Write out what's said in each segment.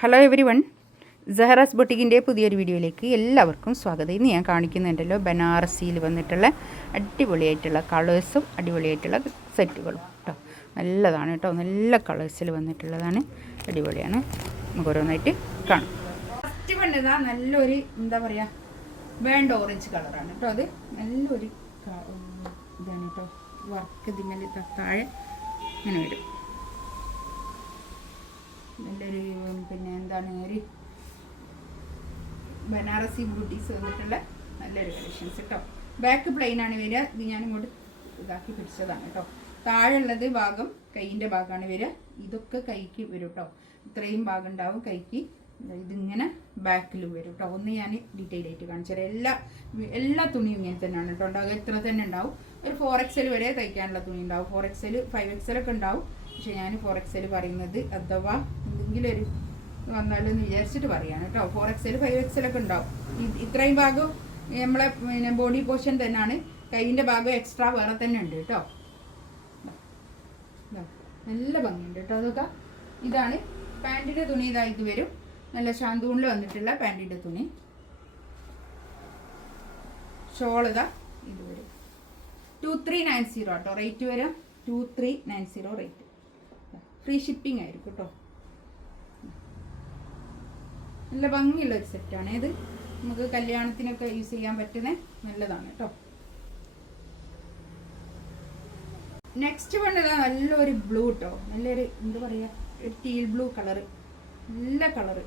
Hello every one, സഹറാസ് ബൊട്ടിക്കിൻ്റെ പുതിയൊരു വീഡിയോയിലേക്ക് എല്ലാവർക്കും സ്വാഗതം. ഇന്ന് ഞാൻ കാണിക്കുന്നുണ്ടല്ലോ ബനാറസിയിൽ വന്നിട്ടുള്ള അടിപൊളിയായിട്ടുള്ള കളേഴ്സും അടിപൊളിയായിട്ടുള്ള സെറ്റുകളും കേട്ടോ. നല്ലതാണ് കേട്ടോ, നല്ല കളേഴ്സിൽ വന്നിട്ടുള്ളതാണ്, അടിപൊളിയാണ്. നമുക്ക് ഓരോന്നായിട്ട് കാണാം. ഫസ്റ്റ് വന്നതാ നല്ലൊരു എന്താ പറയുക, വേണ്ട ഓറഞ്ച് കളറാണ് കേട്ടോ. അത് നല്ലൊരു ഇതാണ് കേട്ടോ. വർക്ക് ഇതിങ്ങനെ താഴെ ഇങ്ങനെ വരും. നല്ലൊരു പിന്നെ എന്താണ് ഒരു ബനാറസി ബ്യൂട്ടീസ് വന്നിട്ടുള്ള നല്ലൊരു കളക്ഷൻസ് കേട്ടോ. ബാക്ക് പ്ലെയിൻ ആണ് വരിക. ഇത് ഞാൻ ഇങ്ങോട്ട് ഇതാക്കി പിടിച്ചതാണ് കേട്ടോ. താഴെയുള്ളത് ഭാഗം കൈയിൻ്റെ ഭാഗമാണ് വരിക. ഇതൊക്കെ കൈക്ക് വരും കേട്ടോ. ഇത്രയും ഭാഗം ഉണ്ടാവും കൈക്ക്. ഇതിങ്ങനെ ബാക്കിലും വരും കേട്ടോ. ഒന്ന് ഞാൻ ഡീറ്റെയിൽ ആയിട്ട് കാണിച്ചു തരാം. എല്ലാ തുണിയും ഇങ്ങനെ തന്നെയാണ് കേട്ടോ ഉണ്ടാവുക. ഇത്ര തന്നെ ഉണ്ടാവും. ഒരു 4XL വരെ തയ്ക്കാനുള്ള തുണി ഉണ്ടാവും. 4XL 5XL ഒക്കെ ഉണ്ടാവും. പക്ഷെ ഞാൻ 4XL പറയുന്നത് അഥവാ എന്തെങ്കിലും ഒരു വന്നാലെന്ന് വിചാരിച്ചിട്ട് പറയാണ് കേട്ടോ. 4XL 5XL ഒക്കെ ഉണ്ടാവും. ഇത്രയും ഭാഗം നമ്മളെ പിന്നെ ബോഡി പോർഷൻ തന്നെയാണ്. കൈയിൻ്റെ ഭാഗം എക്സ്ട്രാ വേറെ തന്നെ ഉണ്ട് കേട്ടോ. നല്ല ഭംഗിയുണ്ട് കേട്ടോ. അതൊക്കെ ഇതാണ് പാൻറ്റിൻ്റെ തുണി. ഇതായിട്ട് വരും. നല്ല ഷാന്തൂണിൽ വന്നിട്ടുള്ള പാൻറ്റിൻ്റെ തുണി. ഷോളിതാ ഇത് വരും 2390 കേട്ടോ. റേറ്റ് വരാം 2390 റേറ്റ്. ഫ്രീ ഷിപ്പിംഗ് ആയിരിക്കും കേട്ടോ. നല്ല ഭംഗിയുള്ള ഒരു സെറ്റാണ് ഇത്. നമുക്ക് കല്യാണത്തിനൊക്കെ യൂസ് ചെയ്യാൻ പറ്റുന്ന നല്ലതാണ് കേട്ടോ. നെക്സ്റ്റ് വേണ്ടത് നല്ലൊരു ബ്ലൂ കേട്ടോ. നല്ലൊരു എന്താ പറയുക, ഒരു ടീൽ ബ്ലൂ കളറ്. നല്ല കളറ്.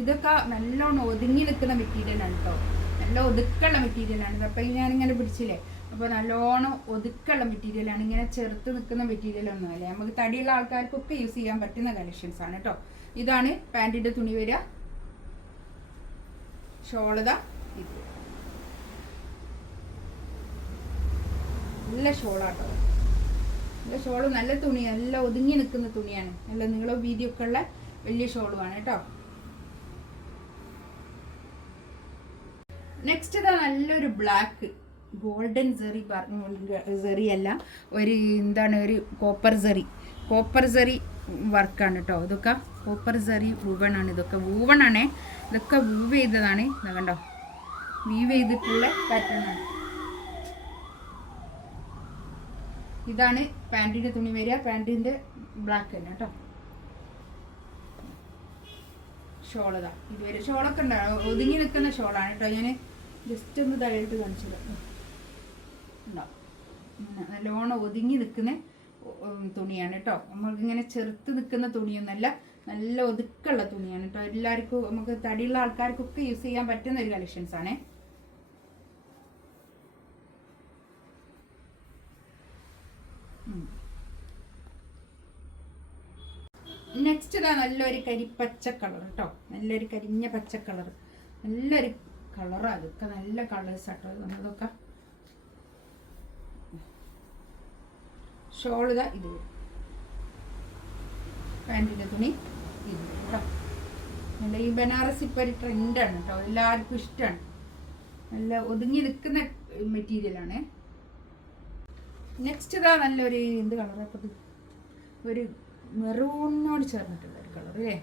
ഇതൊക്കെ നല്ലോണം ഒതുങ്ങി നിൽക്കുന്ന മെറ്റീരിയലാണ് കേട്ടോ. നല്ല ഒതുക്കുള്ള മെറ്റീരിയലാണ്. അപ്പം ഞാനിങ്ങനെ പിടിച്ചില്ലേ, അപ്പോൾ നല്ലോണം ഒതുക്കുള്ള മെറ്റീരിയലാണ്. ഇങ്ങനെ ചെറുത്ത് നിൽക്കുന്ന മെറ്റീരിയലൊന്നും അല്ലേ. നമുക്ക് തടിയുള്ള ആൾക്കാർക്കൊക്കെ യൂസ് ചെയ്യാൻ പറ്റുന്ന കളക്ഷൻസ് ആണ് കേട്ടോ. ഇതാണ് പാൻറ്റിൻ്റെ തുണി വരിക. ഷോളത ഇത് നല്ല ഷോളാട്ടോ. നല്ല ഷോള്, നല്ല തുണി, നല്ല ഒതുങ്ങി നിൽക്കുന്ന തുണിയാണ്. നല്ല നീളവും വീതിയൊക്കെ ഉള്ള വലിയ ഷോളുമാണ് കേട്ടോ. നെക്സ്റ്റ് ഇതാ നല്ലൊരു ബ്ലാക്ക് ഗോൾഡൻ സെറി, സെറി അല്ല, ഒരു എന്താണ്, ഒരു കോപ്പർ സെറി വർക്കാണ് കേട്ടോ. ഇതൊക്കെ കോപ്പർ സെറി വൂവണാണ്. ഇതൊക്കെ വൂവണാണേ. ഇതൊക്കെ വൂവ് ചെയ്തതാണ്. ഇത് കണ്ടോ, വീവ് ചെയ്തിട്ടുള്ള പാറ്റേൺ ആണ്. ഇതാണ് പാൻറ്റിൻ്റെ തുണി വരിക. പാൻറ്റിൻ്റെ ബ്ലാക്ക് തന്നെ കേട്ടോ. ഷോളതാ ഇതുവരെ ഷോളൊക്കെ ഉണ്ടാവും. ഒതുങ്ങി നിൽക്കുന്ന ഷോളാണ് കേട്ടോ. ഞാൻ ജസ്റ്റ് ഒന്ന് തലയിട്ട് കാണിച്ചത് ഉണ്ടാവും. നല്ലോണം ഒതുങ്ങി നിൽക്കുന്ന തുണിയാണ് കേട്ടോ. നമ്മൾക്കിങ്ങനെ ചെറുത്ത് നിൽക്കുന്ന തുണിയൊന്നല്ല, നല്ല ഒതുക്കുള്ള തുണിയാണ് കേട്ടോ. എല്ലാവർക്കും, നമുക്ക് തടിയുള്ള ആൾക്കാർക്കൊക്കെ യൂസ് ചെയ്യാൻ പറ്റുന്ന ഒരു കളക്ഷൻസ് ആണേ. നെക്സ്റ്റ് ഇതാ നല്ലൊരു കരിപ്പച്ച കളർ കേട്ടോ. നല്ലൊരു കരിഞ്ഞ പച്ച കളർ. നല്ലൊരു കളറാണ്. അതൊക്കെ നല്ല കളേഴ്സ് ആട്ടോ വന്നതൊക്കെ. ഷോൾ ഇതാ ഇത് വരും. പാൻറ്റിൻ്റെ തുണി ഇത് വരും കേട്ടോ. നല്ല ഈ ബനാറസ് ഇപ്പോൾ ഒരു ട്രെൻഡാണ് കേട്ടോ. എല്ലാവർക്കും ഇഷ്ടമാണ്. നല്ല ഒതുങ്ങി നിൽക്കുന്ന മെറ്റീരിയലാണ്. നെക്സ്റ്റ് ഇതാ നല്ലൊരു എന്ത് കളറാണ്, ഒരു മെറൂണിനോട് ചേർന്നിട്ടുള്ള ഒരു കളർ അല്ലേ.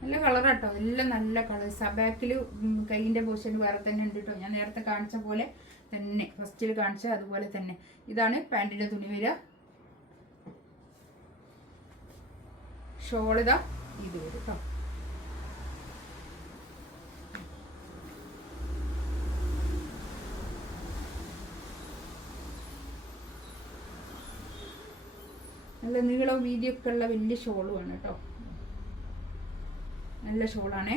നല്ല കളറാട്ടോ. എല്ലാം നല്ല കളേഴ്സ്. ആ ബാക്കിൽ കൈയിൻ്റെ പോർഷൻ വേറെ തന്നെ ഉണ്ട് കേട്ടോ. ഞാൻ നേരത്തെ കാണിച്ച പോലെ തന്നെ, ഫസ്റ്റിൽ കാണിച്ച അതുപോലെ തന്നെ. ഇതാണ് പാൻറ്റിൻ്റെ തുണി വരിക. ഷോളിതാ ഇത് വരും കേട്ടോ. നല്ല നീളവും വീതിയൊക്കെ ഉള്ള വലിയ ഷോളുമാണ് കേട്ടോ. നല്ല ഷോളാണേ.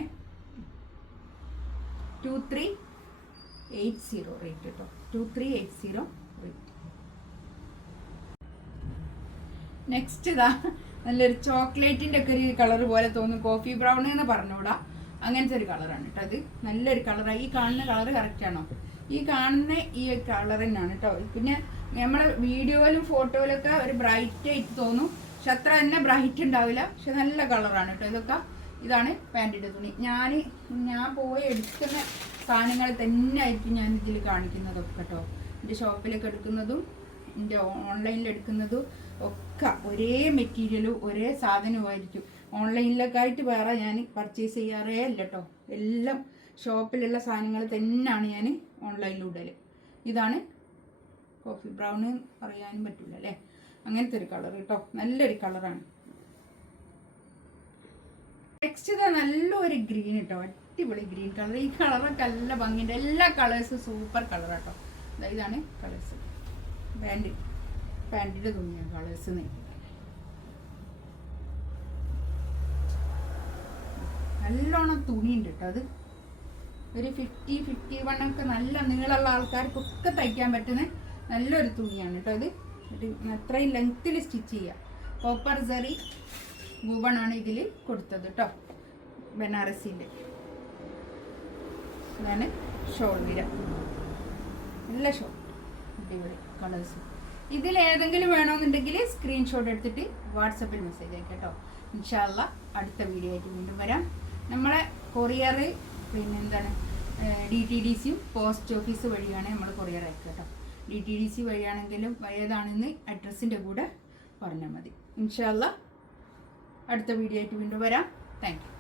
2380 റേറ്റ് കേട്ടോ. 2380 റേറ്റ്. നെക്സ്റ്റ് ഇതാ നല്ലൊരു ചോക്ലേറ്റിൻ്റെ ഒക്കെ ഒരു കളർ പോലെ തോന്നും. കോഫി ബ്രൗൺ എന്ന് പറഞ്ഞൂടാ, അങ്ങനത്തെ ഒരു കളറാണ് കേട്ടോ. അത് നല്ലൊരു കളറാണ്. ഈ കാണുന്ന കളർ കറക്റ്റ് ആണോ? ഈ കാണുന്ന ഈ കളർ തന്നെയാണ് കേട്ടോ. പിന്നെ നമ്മളെ വീഡിയോയിലും ഫോട്ടോയിലൊക്കെ ഒരു ബ്രൈറ്റ് ആയിട്ട് തോന്നും, പക്ഷെ അത്ര തന്നെ ബ്രൈറ്റ് ഉണ്ടാവില്ല. പക്ഷെ നല്ല കളറാണ് കേട്ടോ ഇതൊക്കെ. ഇതാണ് പാൻറ്റിൻ്റെ തുണി. ഞാൻ പോയി എടുക്കുന്ന സാധനങ്ങൾ തന്നെ ആയിരിക്കും ഞാൻ ഇതിൽ കാണിക്കുന്നതൊക്കെ കേട്ടോ. എൻ്റെ ഷോപ്പിലൊക്കെ എടുക്കുന്നതും എൻ്റെ ഓൺലൈനിൽ എടുക്കുന്നതും ഒക്കെ ഒരേ മെറ്റീരിയലും ഒരേ സാധനവുമായിരിക്കും. ഓൺലൈനിലൊക്കെ ആയിട്ട് വേറെ ഞാൻ പർച്ചേസ് ചെയ്യാറേ അല്ല കേട്ടോ. എല്ലാം ഷോപ്പിലുള്ള സാധനങ്ങൾ തന്നെയാണ് ഞാൻ ഓൺലൈനിൽ ഇടൽ. ഇതാണ് കോഫി ബ്രൗൺ പറയാനും പറ്റില്ല അല്ലേ, അങ്ങനത്തെ ഒരു കളർ കേട്ടോ, നല്ലൊരു കളറാണ്. നെക്സ്റ്റ് ഇതാ നല്ലൊരു ഗ്രീൻ കേട്ടോ, അടിപൊളി ഗ്രീൻ കളർ. ഈ കളറൊക്കെ നല്ല ഭംഗിയുണ്ട്, എല്ലാ കളേഴ്സും സൂപ്പർ കളറാട്ടോ. ഇതാണ് കളേഴ്സ്. പാൻറ്റിൻ്റെ തുണിയാണ് കളേഴ്സ്. നല്ലോണം തുണിയുണ്ട് കേട്ടോ. അത് ഒരു 50-51 ഒക്കെ നല്ല നീളമുള്ള ആൾക്കാർക്കൊക്കെ തയ്ക്കാൻ പറ്റുന്ന നല്ലൊരു തുണിയാണ് കേട്ടോ. അത് അത്രയും ലെങ്ത്തിൽ സ്റ്റിച്ച് ചെയ്യുക. കോപ്പർ ജറി വുവണാണ് ഇതിൽ കൊടുത്തത് കേട്ടോ, ബനാറസിൻ്റെ. ഇതാണ് ഷോൾ വിര, നല്ല ഷോൾ, അടിപൊളി കളേഴ്സ്. ഇതിലേതെങ്കിലും വേണമെന്നുണ്ടെങ്കിൽ സ്ക്രീൻഷോട്ട് എടുത്തിട്ട് വാട്സപ്പിൽ മെസ്സേജ് അയക്കാം കേട്ടോ. ഇൻഷാ അല്ലാ അടുത്ത വീഡിയോ ആയിട്ട് വീണ്ടും വരാം. നമ്മളെ കൊറിയർ പിന്നെന്താണ് DTDCയും പോസ്റ്റ് ഓഫീസ് വഴിയാണ് നമ്മൾ കൊറിയർ അയക്കുക കേട്ടോ. DTDC വഴിയാണെങ്കിലും ഏതാണെന്ന് അഡ്രസ്സിൻ്റെ കൂടെ പറഞ്ഞാൽ മതി. ഇൻഷാ അല്ലാ അടുത്ത വീഡിയോ ആയിട്ട് വീണ്ടും വരാം. Thank you.